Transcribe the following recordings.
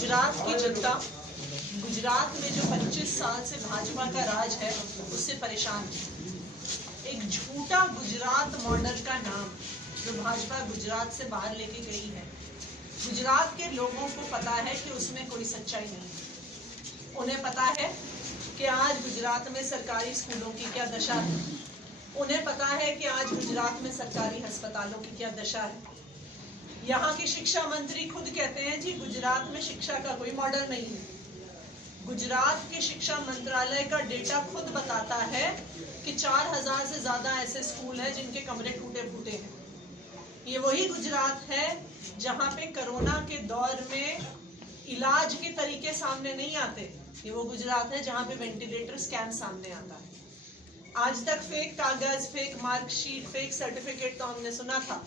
गुजरात की जनता गुजरात में जो 25 साल से भाजपा का राज है उससे परेशान है। एक झूठा गुजरात मॉडल का नाम जो भाजपा गुजरात से बाहर लेके गई है, गुजरात के लोगों को पता है कि उसमें कोई सच्चाई नहीं है। उन्हें पता है कि आज गुजरात में सरकारी स्कूलों की क्या दशा है, उन्हें पता है कि आज गुजरात में सरकारी अस्पतालों की क्या दशा है। यहाँ के शिक्षा मंत्री खुद कहते हैं जी गुजरात में शिक्षा का कोई मॉडल नहीं है। गुजरात के शिक्षा मंत्रालय का डेटा खुद बताता है कि 4000 से ज्यादा ऐसे स्कूल हैं जिनके कमरे टूटे फूटे हैं। ये वही गुजरात है जहाँ पे कोरोना के दौर में इलाज के तरीके सामने नहीं आते। ये वो गुजरात है जहाँ पे वेंटिलेटर स्कैम सामने आता है। आज तक फेक कागज, फेक मार्कशीट, फेक सर्टिफिकेट तो हमने सुना था,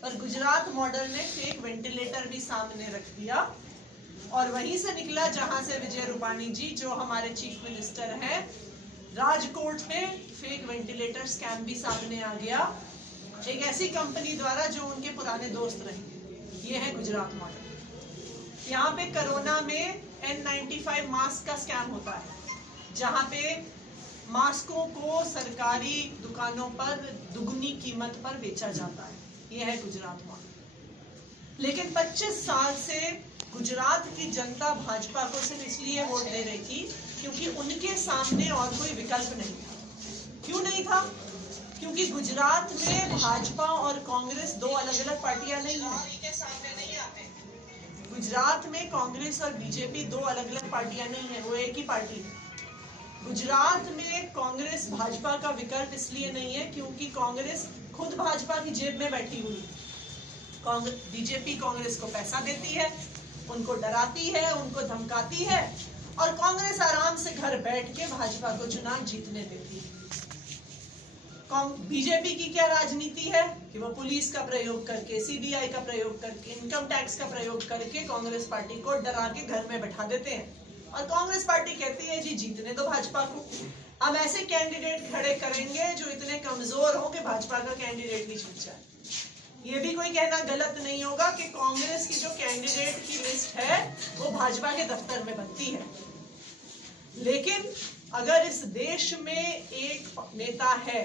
पर गुजरात मॉडल ने फेक वेंटिलेटर भी सामने रख दिया। और वहीं से निकला जहां से विजय रूपाणी जी, जो हमारे चीफ मिनिस्टर हैं, राजकोट में फेक वेंटिलेटर स्कैम भी सामने आ गया, एक ऐसी कंपनी द्वारा जो उनके पुराने दोस्त रहे। ये है गुजरात मॉडल। यहाँ पे कोरोना में N95 मास्क का स्कैम होता है, जहाँ पे मास्कों को सरकारी दुकानों पर दुगनी कीमत पर बेचा जाता है। यह है गुजरात मॉडल। लेकिन 25 साल से गुजरात की जनता भाजपा को सिर्फ इसलिए वोट दे रही थी क्योंकि उनके सामने और कोई विकल्प नहीं था। क्यों नहीं था? क्योंकि गुजरात में भाजपा और कांग्रेस दो अलग अलग पार्टियां नहीं है। गुजरात में कांग्रेस और बीजेपी दो अलग अलग पार्टियां नहीं है, वो एक ही पार्टी है। गुजरात में कांग्रेस भाजपा का विकल्प इसलिए नहीं है क्योंकि कांग्रेस खुद भाजपा की जेब में बैठी हुई है। बीजेपी कांग्रेस को पैसा देती है, उनको डराती है, उनको धमकाती है, और कांग्रेस आराम से घर बैठ के भाजपा को चुनाव जीतने देती है। बीजेपी की क्या राजनीति है कि वो पुलिस का प्रयोग करके, सीबीआई का प्रयोग करके, इनकम टैक्स का प्रयोग करके कांग्रेस पार्टी को डरा के घर में बैठा देते हैं। और कांग्रेस पार्टी कहती है जी जीतने दो भाजपा को, हम ऐसे कैंडिडेट खड़े करेंगे जो इतने कमजोर हो कि भाजपा का कैंडिडेट भी जीत जाए। ये भी कोई कहना गलत नहीं होगा कि कांग्रेस की जो कैंडिडेट की लिस्ट है वो भाजपा के दफ्तर में बनती है। लेकिन अगर इस देश में एक नेता है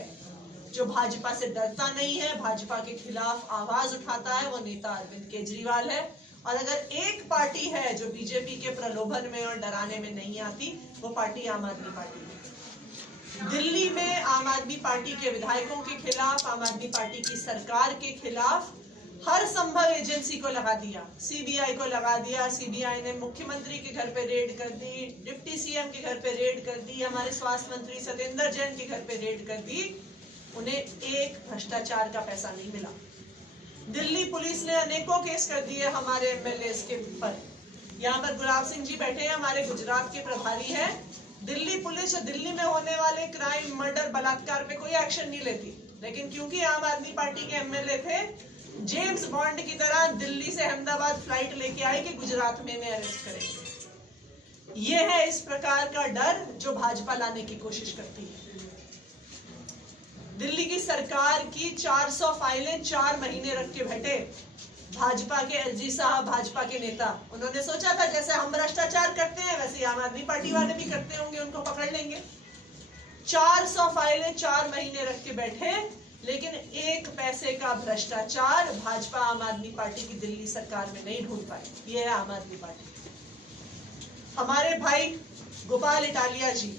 जो भाजपा से डरता नहीं है, भाजपा के खिलाफ आवाज उठाता है, वो नेता अरविंद केजरीवाल है। और अगर एक पार्टी है जो बीजेपी के प्रलोभन में और डराने में नहीं आती, वो पार्टी आम आदमी पार्टी है। दिल्ली में आम आदमी पार्टी के विधायकों के खिलाफ, आम आदमी पार्टी की सरकार के खिलाफ हर संभव एजेंसी को लगा दिया। सीबीआई को लगा दिया, सीबीआई ने मुख्यमंत्री के घर पे रेड कर दी, डिप्टी सीएम के घर पे रेड कर दी, हमारे स्वास्थ्य मंत्री सत्येंद्र जैन के घर पे रेड कर दी। उन्हें एक भ्रष्टाचार का पैसा नहीं मिला। दिल्ली पुलिस ने अनेकों केस कर दिए हमारे एमएलए के ऊपर। यहाँ पर गुलाब सिंह जी बैठे हैं, हमारे गुजरात के प्रभारी हैं। दिल्ली पुलिस दिल्ली में होने वाले क्राइम, मर्डर, बलात्कार पे कोई एक्शन नहीं लेती, लेकिन क्योंकि आम आदमी पार्टी के एमएलए थे, जेम्स बॉन्ड की तरह दिल्ली से अहमदाबाद फ्लाइट लेके आए कि गुजरात में अरेस्ट करेंगे। ये है इस प्रकार का डर जो भाजपा लाने की कोशिश करती है। दिल्ली की सरकार की 400 फाइलें 4 महीने रख के बैठे भाजपा के एलजी साहब, भाजपा के नेता। उन्होंने सोचा था जैसे हम भ्रष्टाचार करते हैं वैसे आम आदमी पार्टी वाले भी करते होंगे, उनको पकड़ लेंगे। 400 फाइलें 4 महीने रख के बैठे, लेकिन एक पैसे का भ्रष्टाचार भाजपा आम आदमी पार्टी की दिल्ली सरकार में नहीं ढूंढ पाई। ये है आम आदमी पार्टी। हमारे भाई गोपाल इटालिया जी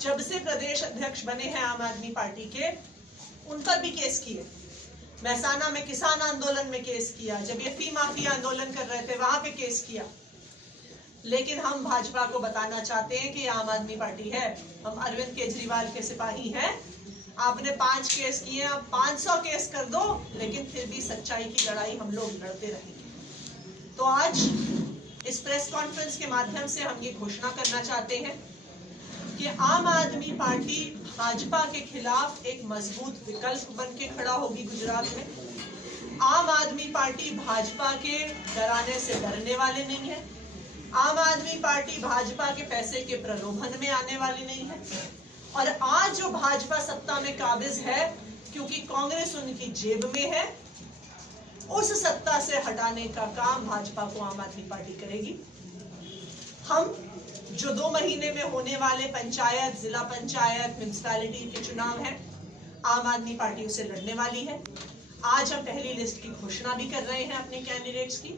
जब से प्रदेश अध्यक्ष बने हैं आम आदमी पार्टी के, उन पर भी केस किए। महसाना में किसान आंदोलन में केस किया, जब ये फी माफी आंदोलन कर रहे थे वहां पे केस किया। लेकिन हम भाजपा को बताना चाहते हैं कि आम आदमी पार्टी है, हम अरविंद केजरीवाल के सिपाही हैं। आपने 5 केस किए, अब 500 केस कर दो, लेकिन फिर भी सच्चाई की लड़ाई हम लोग लड़ते रहेंगे। तो आज इस प्रेस कॉन्फ्रेंस के माध्यम से हम ये घोषणा करना चाहते हैं कि आम आदमी पार्टी भाजपा के खिलाफ एक मजबूत विकल्प बन के खड़ा होगी गुजरात में। आम आदमी पार्टी भाजपा के डराने से डरने वाले नहीं है। आम आदमी पार्टी भाजपा के पैसे के प्रलोभन में आने वाली नहीं है। और आज जो भाजपा सत्ता में काबिज है, क्योंकि कांग्रेस उनकी जेब में है, उस सत्ता से हटाने का काम भाजपा को आम आदमी पार्टी करेगी। हम जो 2 महीने में होने वाले पंचायत, जिला पंचायत, म्युनिसिपैलिटी के चुनाव हैं, आम आदमी पार्टी उसे लड़ने वाली है। आज हम पहली लिस्ट की घोषणा भी कर रहे हैं अपने कैंडिडेट्स की।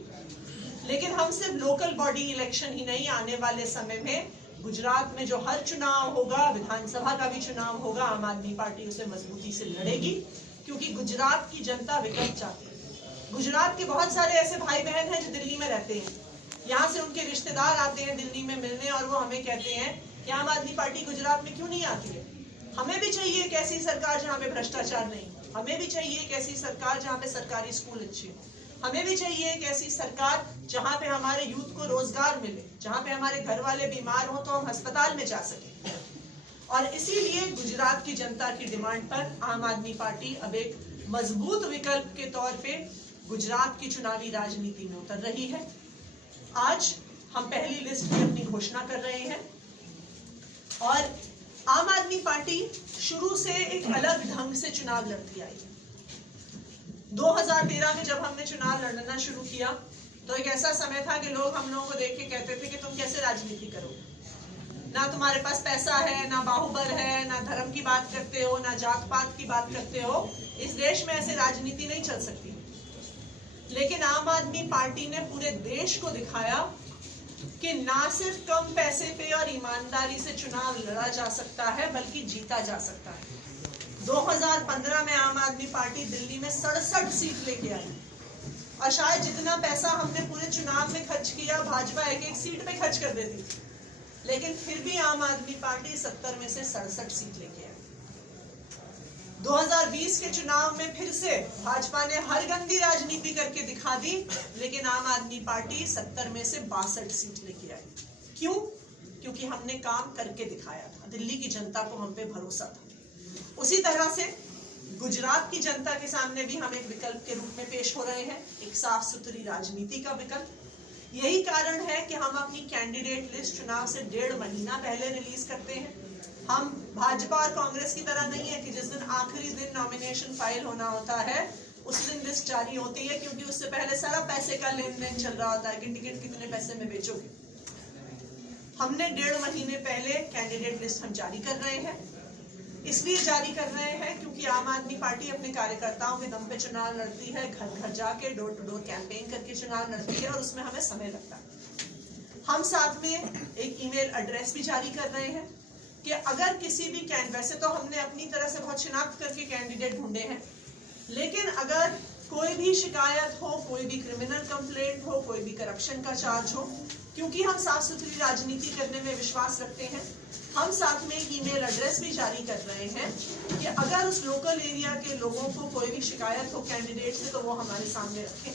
लेकिन हम सिर्फ लोकल बॉडी इलेक्शन ही नहीं, आने वाले समय में गुजरात में जो हर चुनाव होगा, विधानसभा का भी चुनाव होगा, आम आदमी पार्टी उसे मजबूती से लड़ेगी, क्योंकि गुजरात की जनता विकल्प चाहती है। गुजरात के बहुत सारे ऐसे भाई बहन हैं जो दिल्ली में रहते हैं, यहाँ से उनके रिश्तेदार आते हैं दिल्ली में मिलने, और वो हमें कहते हैं कि आम आदमी पार्टी गुजरात में क्यों नहीं आती है। हमें भी चाहिए एक ऐसी सरकार जहाँ पे भ्रष्टाचार नहीं, हमें भी चाहिए एक ऐसी सरकार जहाँ पे सरकारी स्कूल अच्छे हो, हमें भी चाहिए एक ऐसी सरकार जहाँ पे हमारे यूथ को रोजगार मिले, जहाँ पे हमारे घर वाले बीमार हो तो हम अस्पताल में जा सके। और इसीलिए गुजरात की जनता की डिमांड पर आम आदमी पार्टी अब एक मजबूत विकल्प के तौर पे गुजरात की चुनावी राजनीति में उतर रही है। आज हम पहली लिस्ट की अपनी घोषणा कर रहे हैं, और आम आदमी पार्टी शुरू से एक अलग ढंग से चुनाव लड़ती आई। 2013 में जब हमने चुनाव लड़ना शुरू किया तो एक ऐसा समय था कि लोग हम लोगों को देख के कहते थे कि तुम कैसे राजनीति करोगे, ना तुम्हारे पास पैसा है, ना बाहुबल है, ना धर्म की बात करते हो, ना जात पात की बात करते हो, इस देश में ऐसे राजनीति नहीं चल सकती। लेकिन आम आदमी पार्टी ने पूरे देश को दिखाया कि ना सिर्फ कम पैसे पे और ईमानदारी से चुनाव लड़ा जा सकता है, बल्कि जीता जा सकता है। 2015 में आम आदमी पार्टी दिल्ली में 67 सीट लेके आई, और शायद जितना पैसा हमने पूरे चुनाव में खर्च किया, भाजपा एक एक सीट पे खर्च कर देती थी, लेकिन फिर भी आम आदमी पार्टी 70 में से 67 सीट लेके आई। 2020 के चुनाव में फिर से भाजपा ने हर गंदी राजनीति करके दिखा दी, लेकिन आम आदमी पार्टी 70 में से 62 सीट लेके आई। क्यों? क्योंकि हमने काम करके दिखाया था, दिल्ली की जनता को हम पे भरोसा था। उसी तरह से गुजरात की जनता के सामने भी हम एक विकल्प के रूप में पेश हो रहे हैं, एक साफ सुथरी राजनीति का विकल्प। यही कारण है कि हम अपनी कैंडिडेट लिस्ट चुनाव से 1.5 महीना पहले रिलीज करते हैं। हम भाजपा और कांग्रेस की तरह नहीं है कि जिस दिन आखिरी दिन नॉमिनेशन फाइल होना होता है उस दिन लिस्ट जारी होती है, क्योंकि उससे पहले सारा पैसे का लेन देन चल रहा होता है कि टिकट कितने पैसे में बेचोगे। हमने 1.5 महीने पहले कैंडिडेट लिस्ट हम जारी कर रहे हैं। इसलिए जारी कर रहे हैं क्योंकि आम आदमी पार्टी अपने कार्यकर्ताओं के दम पे चुनाव लड़ती है, घर घर जाके डोर टू डोर कैंपेन करके चुनाव लड़ती है, और उसमें हमें समय लगता है। हम साथ में एक ईमेल एड्रेस भी जारी कर रहे हैं कि अगर किसी भी वैसे तो हमने अपनी तरह से बहुत शिनाख्त करके कैंडिडेट ढूंढे हैं, लेकिन अगर कोई भी शिकायत हो, कोई भी क्रिमिनल कंप्लेंट हो, कोई भी करप्शन का चार्ज हो, क्योंकि हम साफ सुथरी राजनीति करने में विश्वास रखते हैं, हम साथ में एक ईमेल एड्रेस भी जारी कर रहे हैं कि अगर उस लोकल एरिया के लोगों को कोई भी शिकायत हो कैंडिडेट से तो वो हमारे सामने रखें।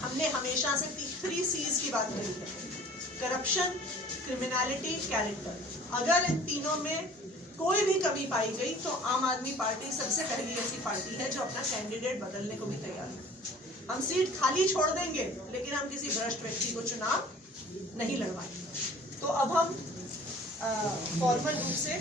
हमने हमेशा से 3 C's की बात करी है, करप्शन, क्रिमिनलिटी, कैरेक्टर। अगर इन तीनों में कोई भी कमी पाई गई तो आम आदमी पार्टी सबसे पहली ऐसी पार्टी है जो अपना कैंडिडेट बदलने को भी तैयार है। हम सीट खाली छोड़ देंगे, लेकिन हम किसी भ्रष्ट व्यक्ति को चुनाव नहीं लड़वाएंगे। तो अब हम फॉर्मल रूप से